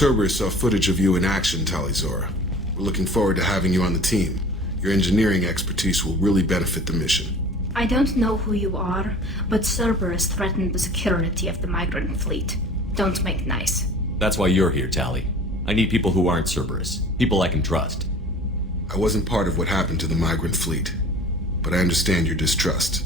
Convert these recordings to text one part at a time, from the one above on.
Cerberus saw footage of you in action, Talizora. We're looking forward to having you on the team. Your engineering expertise will really benefit the mission. I don't know who you are, but Cerberus threatened the security of the migrant fleet. Don't make nice. That's why you're here, Tali. I need people who aren't Cerberus. People I can trust. I wasn't part of what happened to the migrant fleet, but I understand your distrust.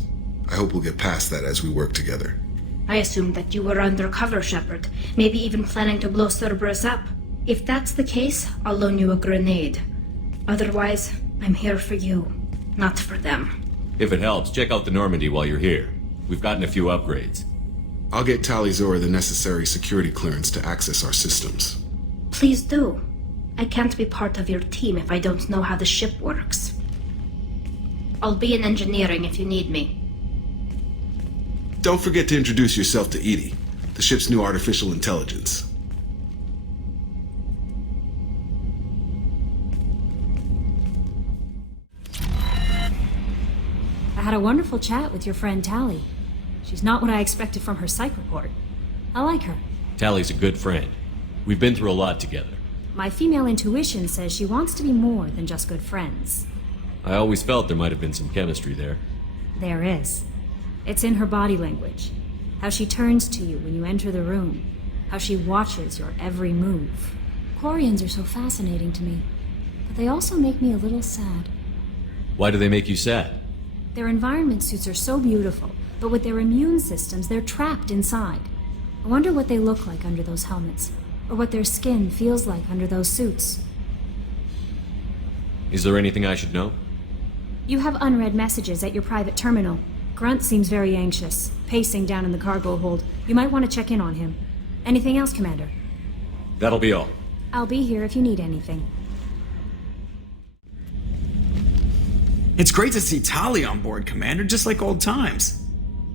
I hope we'll get past that as we work together. I assumed that you were undercover, Shepard, maybe even planning to blow Cerberus up. If that's the case, I'll loan you a grenade. Otherwise, I'm here for you, not for them. If it helps, check out the Normandy while you're here. We've gotten a few upgrades. I'll get Talizora the necessary security clearance to access our systems. Please do. I can't be part of your team if I don't know how the ship works. I'll be in engineering if you need me. Don't forget to introduce yourself to Edie, the ship's new artificial intelligence. I had a wonderful chat with your friend Tali. She's not what I expected from her psych report. I like her. Tali's a good friend. We've been through a lot together. My female intuition says she wants to be more than just good friends. I always felt there might have been some chemistry there. There is. It's in her body language. How she turns to you when you enter the room. How she watches your every move. Quarians are so fascinating to me, but they also make me a little sad. Why do they make you sad? Their environment suits are so beautiful, but with their immune systems, they're trapped inside. I wonder what they look like under those helmets, or what their skin feels like under those suits. Is there anything I should know? You have unread messages at your private terminal. Grunt seems very anxious, pacing down in the cargo hold. You might want to check in on him. Anything else, Commander? That'll be all. I'll be here if you need anything. It's great to see Tali on board, Commander, just like old times.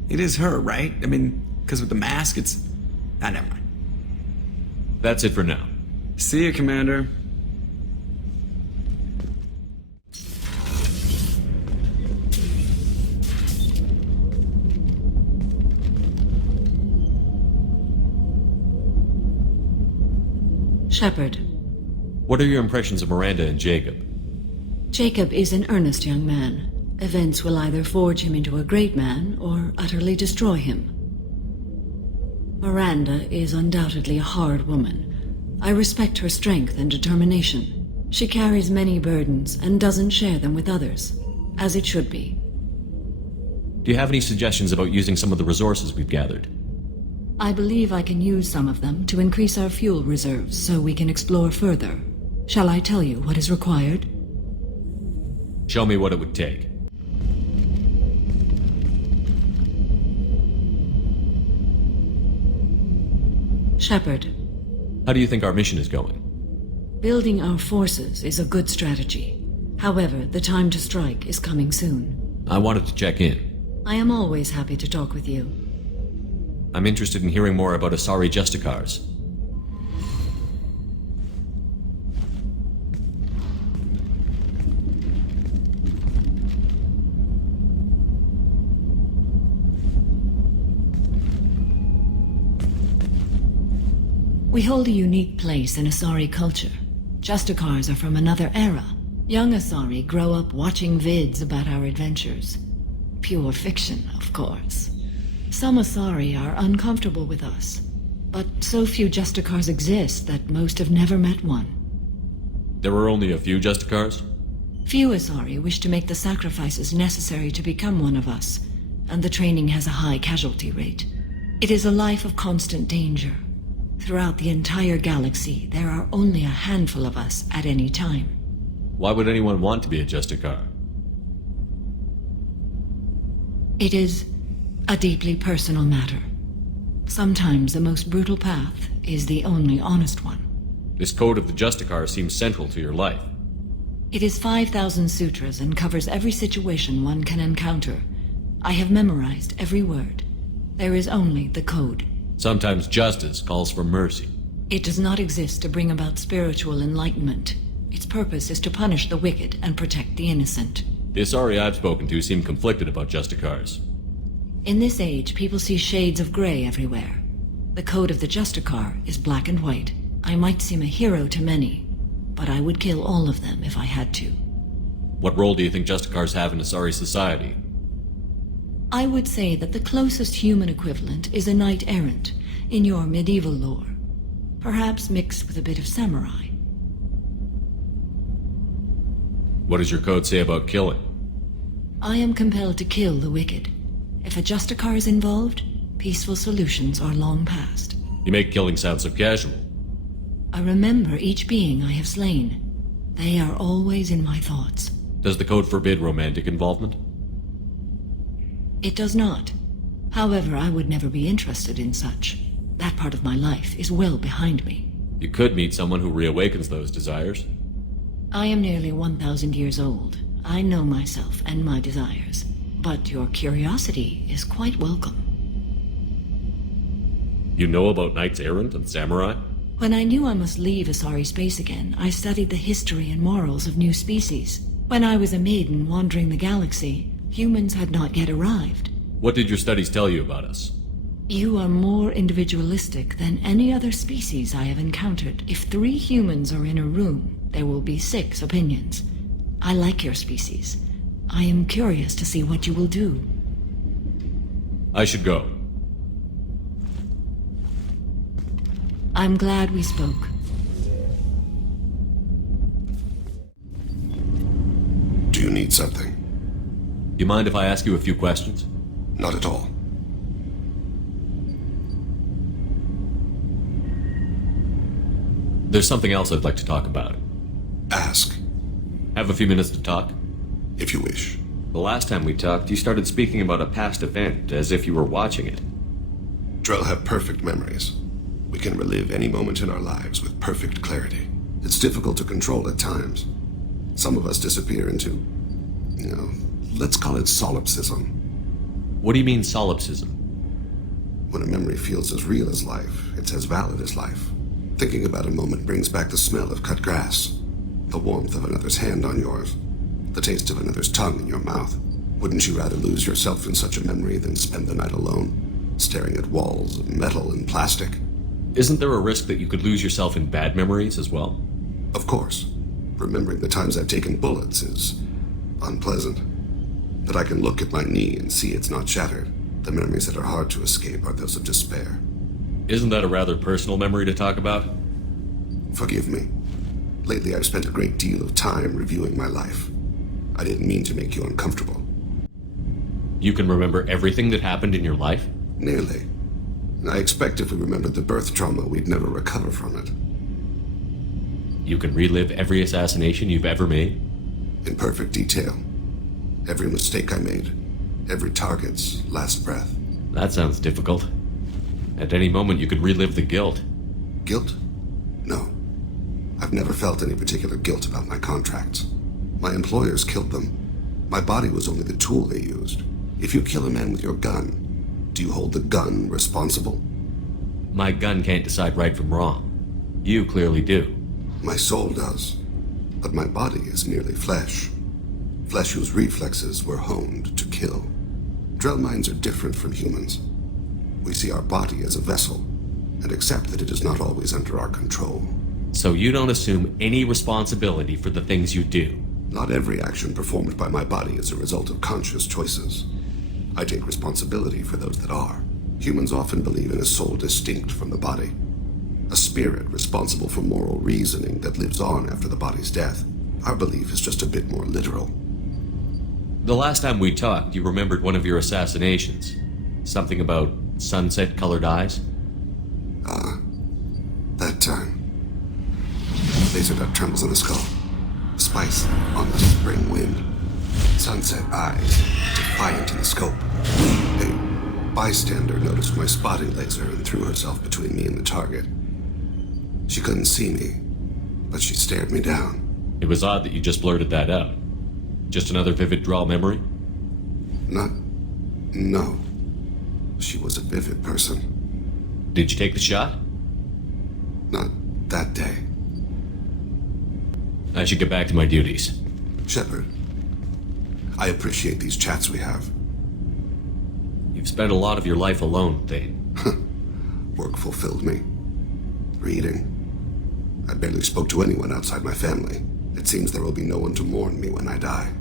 It is her, right? I mean, because with the mask, it's... Ah, never mind. That's it for now. See you, Commander. Shepard. What are your impressions of Miranda and Jacob? Jacob is an earnest young man. Events will either forge him into a great man or utterly destroy him. Miranda is undoubtedly a hard woman. I respect her strength and determination. She carries many burdens and doesn't share them with others, as it should be. Do you have any suggestions about using some of the resources we've gathered? I believe I can use some of them to increase our fuel reserves so we can explore further. Shall I tell you what is required? Show me what it would take. Shepard. How do you think our mission is going? Building our forces is a good strategy. However, the time to strike is coming soon. I wanted to check in. I am always happy to talk with you. I'm interested in hearing more about Asari Justicars. We hold a unique place in Asari culture. Justicars are from another era. Young Asari grow up watching vids about our adventures. Pure fiction, of course. Some Asari are uncomfortable with us, but so few Justicars exist that most have never met one. There are only a few Justicars? Few Asari wish to make the sacrifices necessary to become one of us, and the training has a high casualty rate. It is a life of constant danger. Throughout the entire galaxy, there are only a handful of us at any time. Why would anyone want to be a Justicar? It is a deeply personal matter. Sometimes the most brutal path is the only honest one. This code of the Justicar seems central to your life. It is 5,000 sutras and covers every situation one can encounter. I have memorized every word. There is only the code. Sometimes justice calls for mercy. It does not exist to bring about spiritual enlightenment. Its purpose is to punish the wicked and protect the innocent. The Asari I've spoken to seem conflicted about Justicars. In this age, people see shades of gray everywhere. The code of the Justicar is black and white. I might seem a hero to many, but I would kill all of them if I had to. What role do you think Justicars have in Asari society? I would say that the closest human equivalent is a knight-errant in your medieval lore, perhaps mixed with a bit of samurai. What does your code say about killing? I am compelled to kill the wicked. If a Justicar is involved, peaceful solutions are long past. You make killing sound so casual. I remember each being I have slain. They are always in my thoughts. Does the code forbid romantic involvement? It does not. However, I would never be interested in such. That part of my life is well behind me. You could meet someone who reawakens those desires. I am nearly 1,000 years old. I know myself and my desires. But your curiosity is quite welcome. You know about knights errant and samurai? When I knew I must leave Asari space again, I studied the history and morals of new species. When I was a maiden wandering the galaxy, humans had not yet arrived. What did your studies tell you about us? You are more individualistic than any other species I have encountered. If 3 humans are in a room, there will be 6 opinions. I like your species. I am curious to see what you will do. I should go. I'm glad we spoke. Do you need something? You mind if I ask you a few questions? Not at all. There's something else I'd like to talk about. Ask, Have a few minutes to talk? if you wish. The last time we talked, you started speaking about a past event as if you were watching it. Drell have perfect memories. We can relive any moment in our lives with perfect clarity. It's difficult to control at times. Some of us disappear into, let's call it solipsism. What do you mean solipsism? When a memory feels as real as life, it's as valid as life. Thinking about a moment brings back the smell of cut grass, the warmth of another's hand on yours, the taste of another's tongue in your mouth. Wouldn't you rather lose yourself in such a memory than spend the night alone, staring at walls of metal and plastic? Isn't there a risk that you could lose yourself in bad memories as well? Of course. Remembering the times I've taken bullets is unpleasant. But I can look at my knee and see it's not shattered. The memories that are hard to escape are those of despair. Isn't that a rather personal memory to talk about? Forgive me. Lately I've spent a great deal of time reviewing my life. I didn't mean to make you uncomfortable. You can remember everything that happened in your life? Nearly. I expect if we remembered the birth trauma, we'd never recover from it. You can relive every assassination you've ever made? In perfect detail. Every mistake I made. Every target's last breath. That sounds difficult. At any moment you could relive the guilt. Guilt? No. I've never felt any particular guilt about my contracts. My employers killed them. My body was only the tool they used. If you kill a man with your gun, do you hold the gun responsible? My gun can't decide right from wrong. You clearly do. My soul does. But my body is merely flesh. Flesh whose reflexes were honed to kill. Drell minds are different from humans. We see our body as a vessel, and accept that it is not always under our control. So you don't assume any responsibility for the things you do? Not every action performed by my body is a result of conscious choices. I take responsibility for those that are. Humans often believe in a soul distinct from the body. A spirit responsible for moral reasoning that lives on after the body's death. Our belief is just a bit more literal. The last time we talked, you remembered one of your assassinations. Something about sunset-colored eyes? That time. Laser dot trembles on the skull. Spice on the spring wind. Sunset eyes, defiant in the scope. A bystander noticed my spotting laser and threw herself between me and the target. She couldn't see me, but she stared me down. It was odd that you just blurted that out. Just another vivid draw memory? No. She was a vivid person. Did you take the shot? Not that day. I should get back to my duties. Shepard, I appreciate these chats we have. You've spent a lot of your life alone, Thane. Work fulfilled me. Reading, I barely spoke to anyone outside my family. It seems there will be no one to mourn me when I die.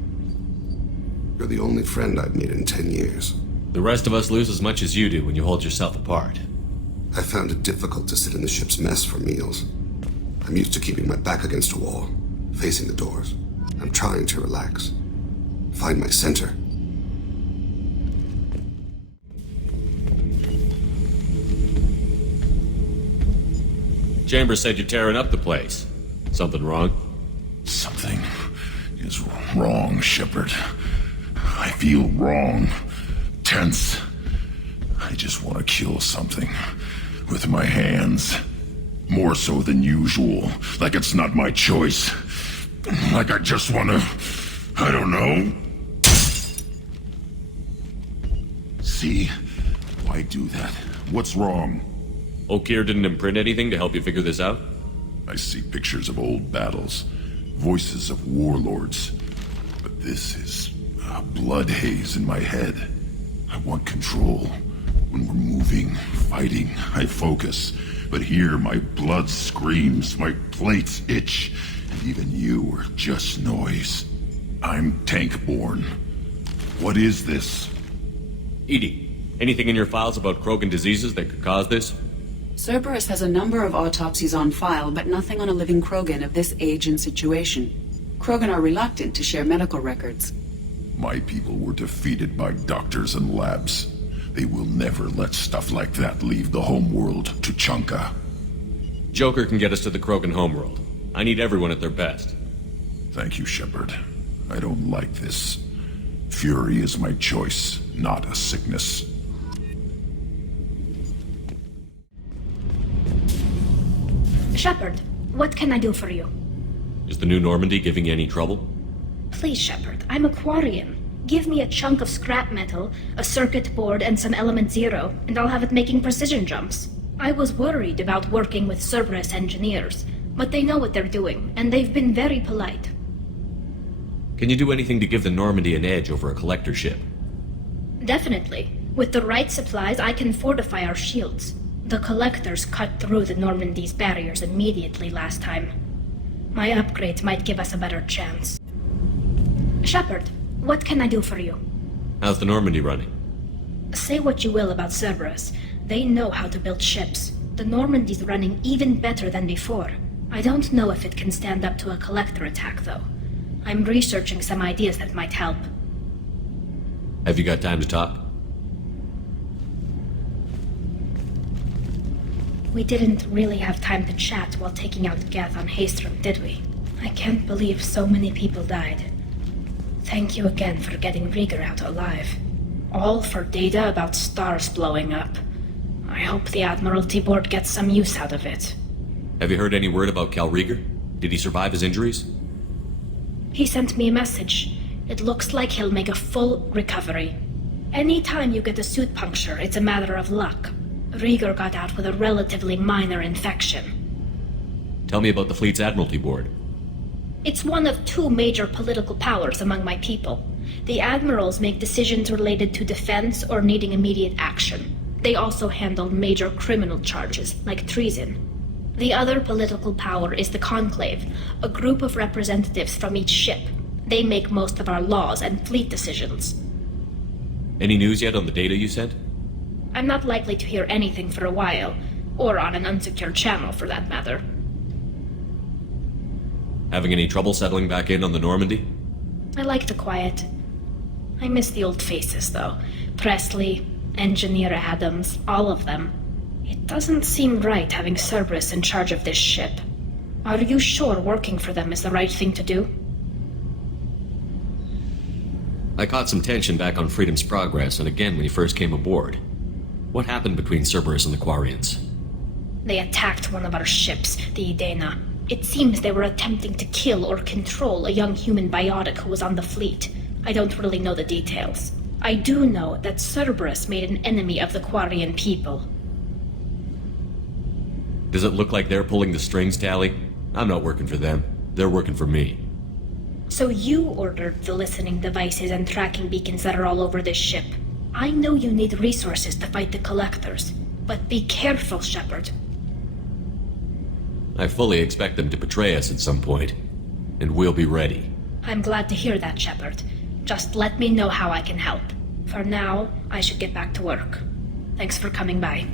You're the only friend I've made in 10 years. The rest of us lose as much as you do when you hold yourself apart. I found it difficult to sit in the ship's mess for meals. I'm used to keeping my back against a wall, facing the doors. I'm trying to relax. Find my center. Chambers said you're tearing up the place. Something wrong? Something is wrong, Shepard. I feel wrong. Tense. I just want to kill something. With my hands. More so than usual. Like it's not my choice. Like I just want to... I don't know. See? Why do that? What's wrong? Okir didn't imprint anything to help you figure this out? I see pictures of old battles. Voices of warlords. But this is a blood haze in my head. I want control. When we're moving, fighting, I focus. But here my blood screams, my plates itch, and even you are just noise. I'm tank-born. What is this? Edie, anything in your files about Krogan diseases that could cause this? Cerberus has a number of autopsies on file, but nothing on a living Krogan of this age and situation. Krogan are reluctant to share medical records. My people were defeated by doctors and labs. They will never let stuff like that leave the homeworld to Chunka. Joker can get us to the Krogan homeworld. I need everyone at their best. Thank you, Shepard. I don't like this. Fury is my choice, not a sickness. Shepard, what can I do for you? Is the new Normandy giving you any trouble? Please, Shepard, I'm a Quarian. Give me a chunk of scrap metal, a circuit board, and some element zero, and I'll have it making precision jumps. I was worried about working with Cerberus engineers, but they know what they're doing, and they've been very polite. Can you do anything to give the Normandy an edge over a collector ship? Definitely. With the right supplies, I can fortify our shields. The collectors cut through the Normandy's barriers immediately last time. My upgrades might give us a better chance. Shepard, what can I do for you? How's the Normandy running? Say what you will about Cerberus. They know how to build ships. The Normandy's running even better than before. I don't know if it can stand up to a collector attack, though. I'm researching some ideas that might help. Have you got time to talk? We didn't really have time to chat while taking out Geth on Haestrom, did we? I can't believe so many people died. Thank you again for getting Rieger out alive. All for data about stars blowing up. I hope the Admiralty Board gets some use out of it. Have you heard any word about Cal Rieger? Did he survive his injuries? He sent me a message. It looks like he'll make a full recovery. Anytime you get a suit puncture, it's a matter of luck. Rieger got out with a relatively minor infection. Tell me about the fleet's Admiralty Board. It's one of two major political powers among my people. The admirals make decisions related to defense or needing immediate action. They also handle major criminal charges, like treason. The other political power is the Conclave, a group of representatives from each ship. They make most of our laws and fleet decisions. Any news yet on the data you sent? I'm not likely to hear anything for a while, or on an unsecured channel for that matter. Having any trouble settling back in on the Normandy? I like the quiet. I miss the old faces, though. Presley, Engineer Adams, all of them. It doesn't seem right having Cerberus in charge of this ship. Are you sure working for them is the right thing to do? I caught some tension back on Freedom's Progress and again when you first came aboard. What happened between Cerberus and the Quarians? They attacked one of our ships, the Idena. It seems they were attempting to kill or control a young human biotic who was on the fleet. I don't really know the details. I do know that Cerberus made an enemy of the Quarian people. Does it look like they're pulling the strings, Tally? I'm not working for them. They're working for me. So you ordered the listening devices and tracking beacons that are all over this ship. I know you need resources to fight the Collectors, but be careful, Shepard. I fully expect them to betray us at some point, and we'll be ready. I'm glad to hear that, Shepard. Just let me know how I can help. For now, I should get back to work. Thanks for coming by.